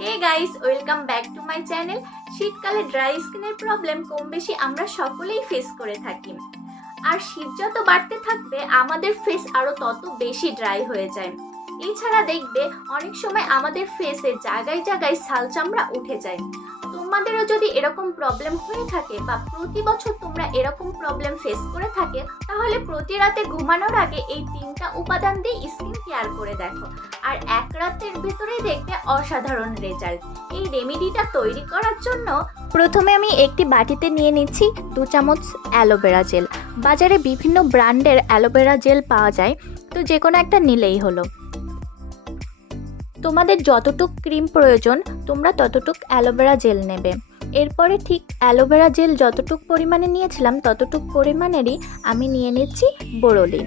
Hey guys welcome back to my channel শীতকালে dry স্কিনের problem কম বেশি আমরা সকলেই ফেস করে থাকি। আর শীত যত বাড়তে থাকবে, আমাদের ফেস আরও তত বেশি ড্রাই হয়ে যায়। এছাড়া দেখবে, অনেক সময় আমাদের ফেসে জায়গায় জায়গায় ছাল চামড়া উঠে যায়। তোমাদেরও যদি এরকম প্রবলেম হয়ে থাকে বা প্রতি বছর তোমরা এরকম প্রবলেম ফেস করে থাকে, তাহলে প্রতি রাতে ঘুমানোর আগে এই তিনটা উপাদান দিয়ে স্কিন কেয়ার করে দেখো। আর এক রাতের ভেতরেই দেখবে অসাধারণ রেজাল্ট এই রেমেডিটা তৈরি করার জন্য প্রথমে আমি একটি বাটিতে নিয়ে নিচ্ছি দু চামচ অ্যালোভেরা জেল বাজারে বিভিন্ন ব্র্যান্ডের অ্যালোভেরা জেল পাওয়া যায়। তো যে কোনো একটা নিলেই হলো। তোমাদের যতটুক ক্রিম প্রয়োজন, তোমরা ততটুক অ্যালোভেরা জেল নেবে। এরপরে ঠিক অ্যালোভেরা জেল যতটুক পরিমাণে নিয়েছিলাম, ততটুক পরিমাণেরই আমি নিয়ে নিচ্ছি বোরোলিন।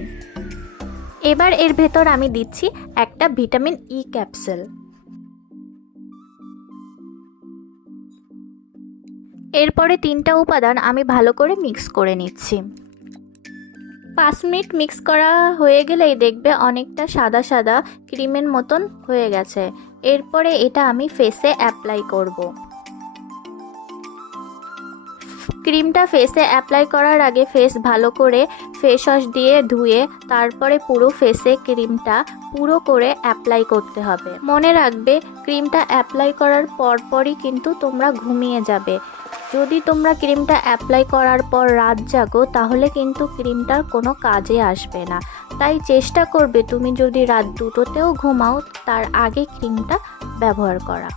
এবার এর ভেতর আমি দিচ্ছি একটা ভিটামিন ই ক্যাপসুল। এরপরে তিনটা উপাদান আমি ভালো করে মিক্স করে নিচ্ছি। পাঁচ মিনিট মিক্স করা হয়ে গেলেই দেখবে অনেকটা সাদা সাদা ক্রিমের মতন হয়ে গেছে। এরপরে এটা আমি ফেসে অ্যাপ্লাই করব। ক্রিমটা ফেসে অ্যাপ্লাই করার আগে ফেস ভালো করে ফেস ওয়াশ দিয়ে ধুয়ে তারপরে পুরো ফেসে ক্রিমটা পুরো করে অ্যাপ্লাই করতে হবে। মনে রাখবে, ক্রিমটা অ্যাপ্লাই করার পরপরই কিন্তু তোমরা ঘুমিয়ে যাবে। যদি তোমরা ক্রিমটা অ্যাপ্লাই করার পর রাত জাগো, তাহলে কিন্তু ক্রিমটার কোনো কাজে আসবে না। তাই চেষ্টা করবে তুমি যদি রাত দুটোতেও ঘুমাও, তার আগে ক্রিমটা ব্যবহার করা।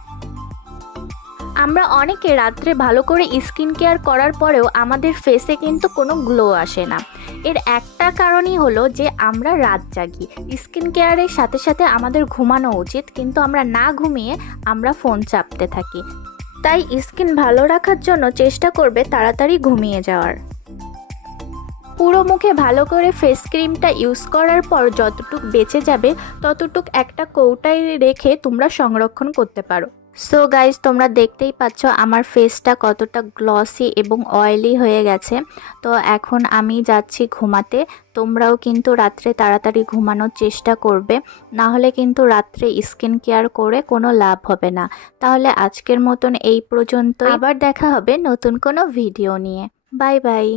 আমরা অনেকে রাত্রে ভালো করে স্কিন কেয়ার করার পরেও আমাদের ফেসে কিন্তু কোনো গ্লো আসে না। এর একটা কারণই হলো যে আমরা রাত জাগি। স্কিন কেয়ারের সাথে সাথে আমাদের ঘুমানো উচিত, কিন্তু আমরা না ঘুমিয়ে আমরা ফোন চাপতে থাকি। তাই স্কিন ভালো রাখার জন্য চেষ্টা করবে তাড়াতাড়ি ঘুমিয়ে যাওয়ার। পুরো মুখে ভালো করে ফেস ক্রিমটা ইউজ করার পর যতটুক বেঁচে যাবে, ততটুক একটা কৌটায় রেখে তোমরা সংরক্ষণ করতে পারো। সো গাইজ তোমরা দেখতেই পাচ্ছ আমার ফেসটা কতটা গ্লসি এবং অয়েলি হয়ে গেছে। তো এখন আমি যাচ্ছি ঘুমাতে। তোমরাও কিন্তু রাত্রে তাড়াতাড়ি ঘুমানোর চেষ্টা করবে। না হলে কিন্তু রাত্রে স্কিন কেয়ার করে কোনো লাভ হবে না। তাহলে আজকের মতন এই পর্যন্ত আবার দেখা হবে নতুন কোনো ভিডিও নিয়ে। Bye bye